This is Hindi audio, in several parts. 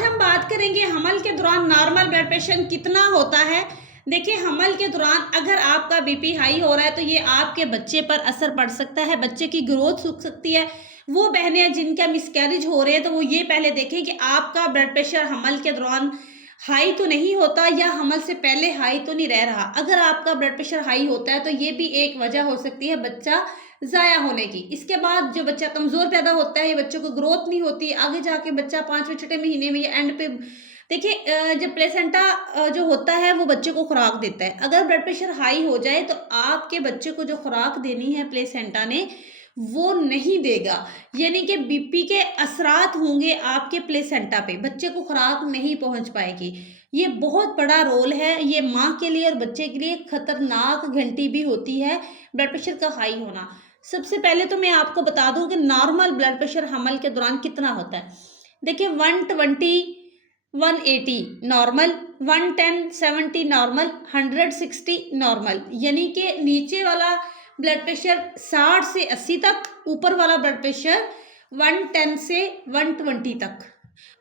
आज हम बात करेंगे हमल के दौरान नॉर्मल ब्लड प्रेशर कितना होता है। देखिए, हमल के दौरान अगर आपका बीपी हाई हो रहा है तो ये आपके बच्चे पर असर पड़ सकता है, बच्चे की ग्रोथ रुक सकती है। वो बहनें जिनका मिसकैरेज हो रहे हैं तो वो ये पहले देखें कि आपका ब्लड प्रेशर हमल के दौरान हाई तो नहीं होता या हमल से पहले हाई तो नहीं रह रहा। अगर आपका ब्लड प्रेशर हाई होता है तो ये भी एक वजह हो सकती है बच्चा ज़ाया होने की। इसके बाद जो बच्चा कमज़ोर पैदा होता है, ये बच्चों को ग्रोथ नहीं होती, आगे जाके बच्चा 5वें छठे महीने में या एंड पे देखिए जब प्लेसेंटा जो होता है वो बच्चे को खुराक देता है। अगर ब्लड प्रेशर हाई हो जाए तो आपके बच्चे को जो खुराक देनी है प्लेसेंटा ने वो नहीं देगा, यानी कि बीपी के असरात होंगे आपके प्लेसेंटा पे, बच्चे को खुराक नहीं पहुंच पाएगी। ये बहुत बड़ा रोल है, ये माँ के लिए और बच्चे के लिए खतरनाक घंटी भी होती है ब्लड प्रेशर का हाई होना। सबसे पहले तो मैं आपको बता दूं कि नॉर्मल ब्लड प्रेशर हमल के दौरान कितना होता है। देखिए 120 180 नॉर्मल, 110 70 नॉर्मल, 160 नॉर्मल, यानी कि नीचे वाला ब्लड प्रेशर 60 से 80 तक, ऊपर वाला ब्लड प्रेशर 110 से 120 तक।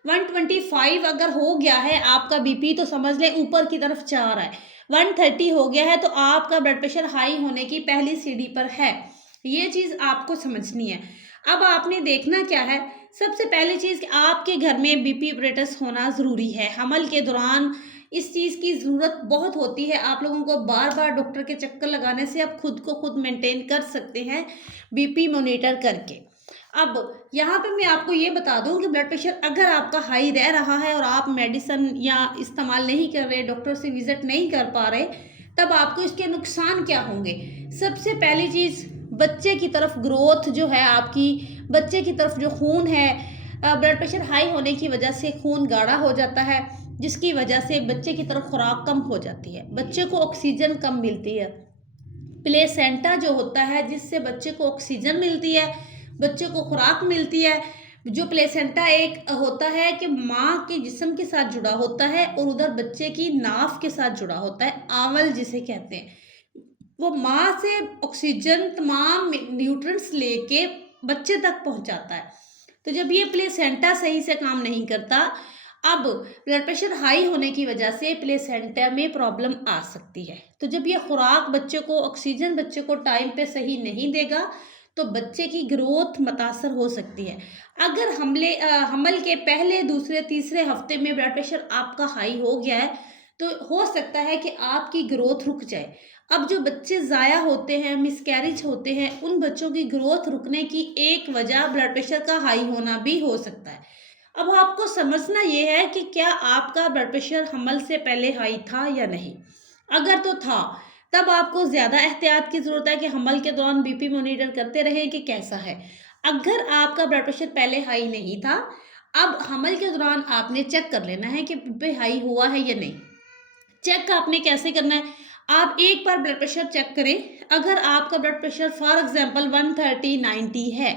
125 अगर हो गया है आपका बीपी तो समझ लें ऊपर की तरफ जा रहा है। 130 हो गया है तो आपका ब्लड प्रेशर हाई होने की पहली सीढ़ी पर है। ये चीज़ आपको समझनी है। अब आपने देखना क्या है, सबसे पहली चीज़ कि आपके घर में बीपी ऑपरेटर्स होना ज़रूरी है। हमल के दौरान इस चीज़ की ज़रूरत बहुत होती है। आप लोगों को बार बार डॉक्टर के चक्कर लगाने से आप खुद को खुद मेंटेन कर सकते हैं बीपी मॉनिटर करके। अब यहाँ पे मैं आपको ये बता दूं कि ब्लड प्रेशर अगर आपका हाई रह रहा है और आप मेडिसिन या इस्तेमाल नहीं कर रहे, डॉक्टर से विजिट नहीं कर पा रहे, तब आपको इसके नुकसान क्या होंगे। सबसे पहली चीज़, बच्चे की तरफ ग्रोथ जो है आपकी, बच्चे की तरफ जो खून है, ब्लड प्रेशर हाई होने की वजह से खून गाढ़ा हो जाता है, जिसकी वजह से बच्चे की तरफ खुराक कम हो जाती है, बच्चे को ऑक्सीजन कम मिलती है। प्लेसेंटा जो होता है जिससे बच्चे को ऑक्सीजन मिलती है, बच्चे को खुराक मिलती है। जो प्लेसेंटा एक होता है कि माँ के जिस्म के साथ जुड़ा होता है और उधर बच्चे की नाफ के साथ जुड़ा होता है, आंवल जिसे कहते हैं। वो माँ से ऑक्सीजन तमाम न्यूट्रिएंट्स लेके बच्चे तक पहुंचाता है। तो जब ये प्लेसेंटा सही से काम नहीं करता, अब ब्लड प्रेशर हाई होने की वजह से प्लेसेंटा में प्रॉब्लम आ सकती है। तो जब ये खुराक बच्चे को, ऑक्सीजन बच्चे को टाइम पे सही नहीं देगा तो बच्चे की ग्रोथ मुतासर हो सकती है। अगर हमल के पहले, दूसरे, तीसरे हफ्ते में ब्लड प्रेशर आपका हाई हो गया है तो हो सकता है कि आपकी ग्रोथ रुक जाए। अब जो बच्चे ज़ाया होते हैं, मिसकैरेज होते हैं, उन बच्चों की ग्रोथ रुकने की एक वजह ब्लड प्रेशर का हाई होना भी हो सकता है। अब आपको समझना ये है कि क्या आपका ब्लड प्रेशर हमल से पहले हाई था या नहीं। अगर तो था तब आपको ज़्यादा एहतियात की ज़रूरत है कि हमल के दौरान बीपी मॉनिटर करते रहे कि कैसा है। अगर आपका ब्लड प्रेशर पहले हाई नहीं था, अब हमल के दौरान आपने चेक कर लेना है कि बीपी हाई हुआ है या नहीं। चेक आपने कैसे करना है, आप एक बार ब्लड प्रेशर चेक करें। अगर आपका ब्लड प्रेशर फॉर एग्जांपल 130/90 है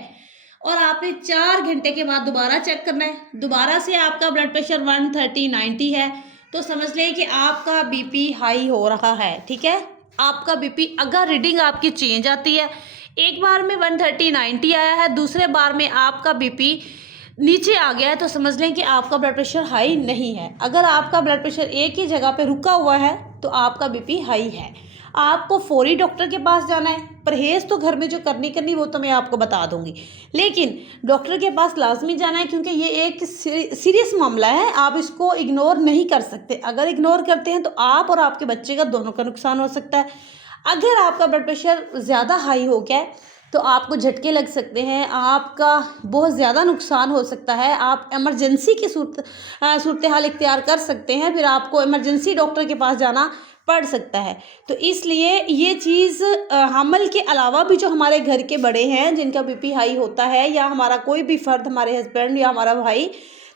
और आपने 4 घंटे के बाद दोबारा चेक करना है, दोबारा से आपका ब्लड प्रेशर 130/90 है, तो समझ लें कि आपका बीपी हाई हो रहा है। ठीक है, आपका बीपी अगर रीडिंग आपकी चेंज आती है, एक बार में 130/90 आया है, दूसरे बार में आपका बीपी नीचे आ गया है, तो समझ लें कि आपका ब्लड प्रेशर हाई नहीं है। अगर आपका ब्लड प्रेशर एक ही जगह पे रुका हुआ है तो आपका बीपी हाई है। आपको फौरी डॉक्टर के पास जाना है। परहेज़ तो घर में जो करनी वो तो मैं आपको बता दूंगी, लेकिन डॉक्टर के पास लाजमी जाना है क्योंकि ये एक सीरियस मामला है, आप इसको इग्नोर नहीं कर सकते। अगर इग्नोर करते हैं तो आप और आपके बच्चे का दोनों का नुकसान हो सकता है। अगर आपका ब्लड प्रेशर ज़्यादा हाई हो गया है तो आपको झटके लग सकते हैं, आपका बहुत ज़्यादा नुकसान हो सकता है, आप इमरजेंसी की सूरत हाल इख्तियार कर सकते हैं, फिर आपको इमरजेंसी डॉक्टर के पास जाना पड़ सकता है। तो इसलिए ये चीज़ हमल के अलावा भी जो हमारे घर के बड़े हैं जिनका बीपी हाई होता है, या हमारा कोई भी फ़र्द, हमारे हस्बैंड या हमारा भाई,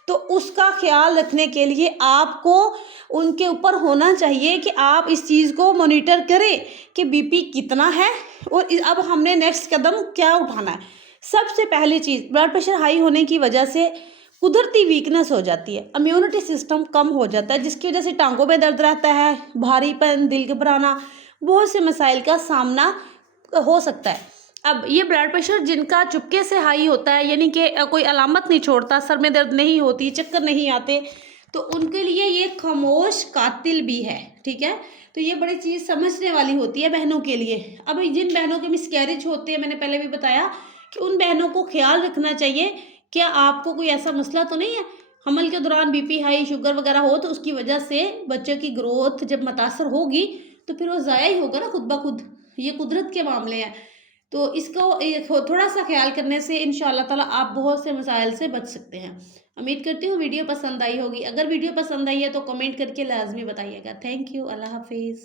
तो उसका ख्याल रखने के लिए आपको उनके ऊपर होना चाहिए कि आप इस चीज़ को मॉनिटर करें कि बीपी कितना है और अब हमने नेक्स्ट कदम क्या उठाना है। सबसे पहली चीज़, ब्लड प्रेशर हाई होने की वजह से कुदरती वीकनेस हो जाती है, इम्यूनिटी सिस्टम कम हो जाता है, जिसकी वजह से टांगों में दर्द रहता है, भारीपन, दिल घबराना, बहुत से मसाइल का सामना हो सकता है। अब ये ब्लड प्रेशर जिनका चुपके से हाई होता है, यानी कि कोई अलामत नहीं छोड़ता, सर में दर्द नहीं होती, चक्कर नहीं आते, तो उनके लिए ये खामोश कातिल भी है, ठीक है। तो ये बड़ी चीज़ समझने वाली होती है बहनों के लिए। अब जिन बहनों के मिसकैरेज होते हैं, मैंने पहले भी बताया कि उन बहनों को ख्याल रखना चाहिए, क्या आपको कोई ऐसा मसला तो नहीं है हमल के दौरान, बीपी हाई, शुगर वगैरह हो, तो उसकी वजह से बच्चे की ग्रोथ जब मुतासर होगी तो फिर वो ज़ाया ही होगा ना खुद ब खुद, ये कुदरत के मामले हैं। तो इसको थोड़ा सा ख्याल करने से इंशाअल्लाह ताला आप बहुत से मसाइल से बच सकते हैं। उम्मीद करती हूँ वीडियो पसंद आई होगी। अगर वीडियो पसंद आई है तो कमेंट करके लाजमी बताइएगा। Thank you. अल्लाह हाफिज़।